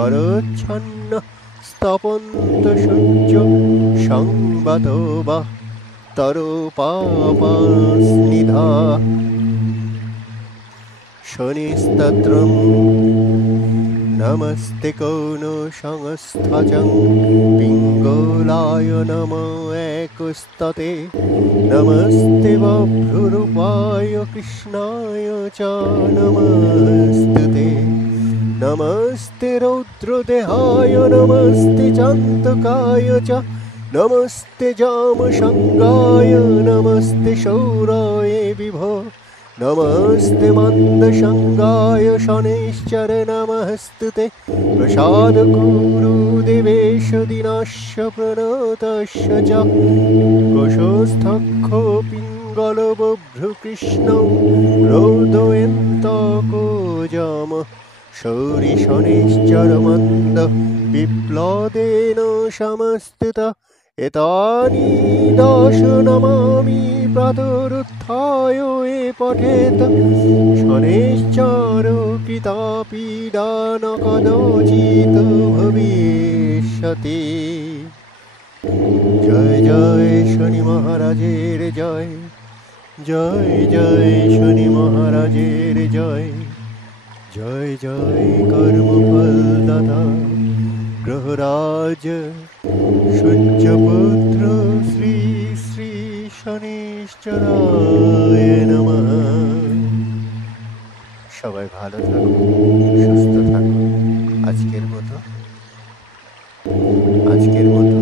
করচ্ছন্ন স্তপন্ত সূর্য সংবাদ বা তরোপাপাস্নিধা শনিস্তত্রম নমস্তে কৌন সংস্থজং পিঙ্গলায় নম একস্ততে নমস্তে বভ্রুরূপায় কৃষ্ণায় চ নমস্তুতে নমস্তে রৌদ্রদেহায় নমস্তে চান্তকায় চ নমস্তে জামসঙ্গায় নমস্তে শৌরায়ে বিভো নমস্তে মন্দসঙ্গায় শনৈশ্চর নমস্তুতে প্রসাদ কুরু দেবেশ দিনস্য প্রণতস্য চ কোশস্থক্ষ পিঙ্গল বভ্রু কৃষ্ণ রৌদয়ন্তকো যম শৌরি শনৈশ্চর মন্দ বিপ্লদেন সমস্তুত এতানি দশ নমামি প্রাতরুত্থায় এ পঠেত শনৈশ্চর কৃতাপীডা ন কদাচিৎ ভবিষ্যতি। জয় জয় শনি মহারাজের জয়, জয় জয় শনি মহারাজের জয়, জয় জয় কর্মফলদাতা গ্রহরাজ সূর্যপুত্র শ্রী শ্রী শনিশ্চরায় নমঃ। সবাই ভালো থাকুন, সুস্থ থাকুন। আজকের মতো